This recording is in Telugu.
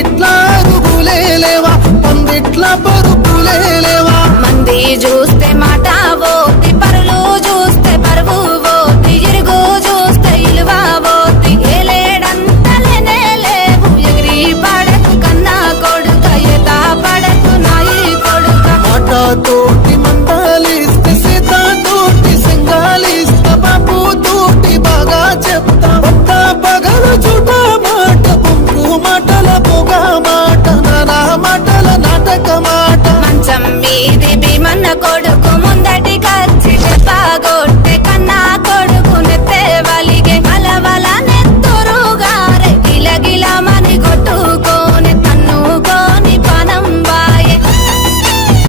పందిట్ల అరుగులేవా పందిట్ల పరుపులేవా మంది చూస్తే మాట పోతి పరులు చూస్తే పరువు పోతి ఇరుగు చూస్తే ఇలువ పోతి ఏలేడంతలేనే లేవు ఎగిరి పడకు కన్నా కొడుక ఎత పడకు నాయి కొడుక ఆటతోటి మందాలిస్తే సీతతోటి సింగాలిస్తా బాబు తోటి బాగా చెప్తా పట్ట పగలు చుట మాట బొంగు మాటల పొగ మాట నానా మాటల నాటక మాట మంచం మీది భీమన్న కొడుక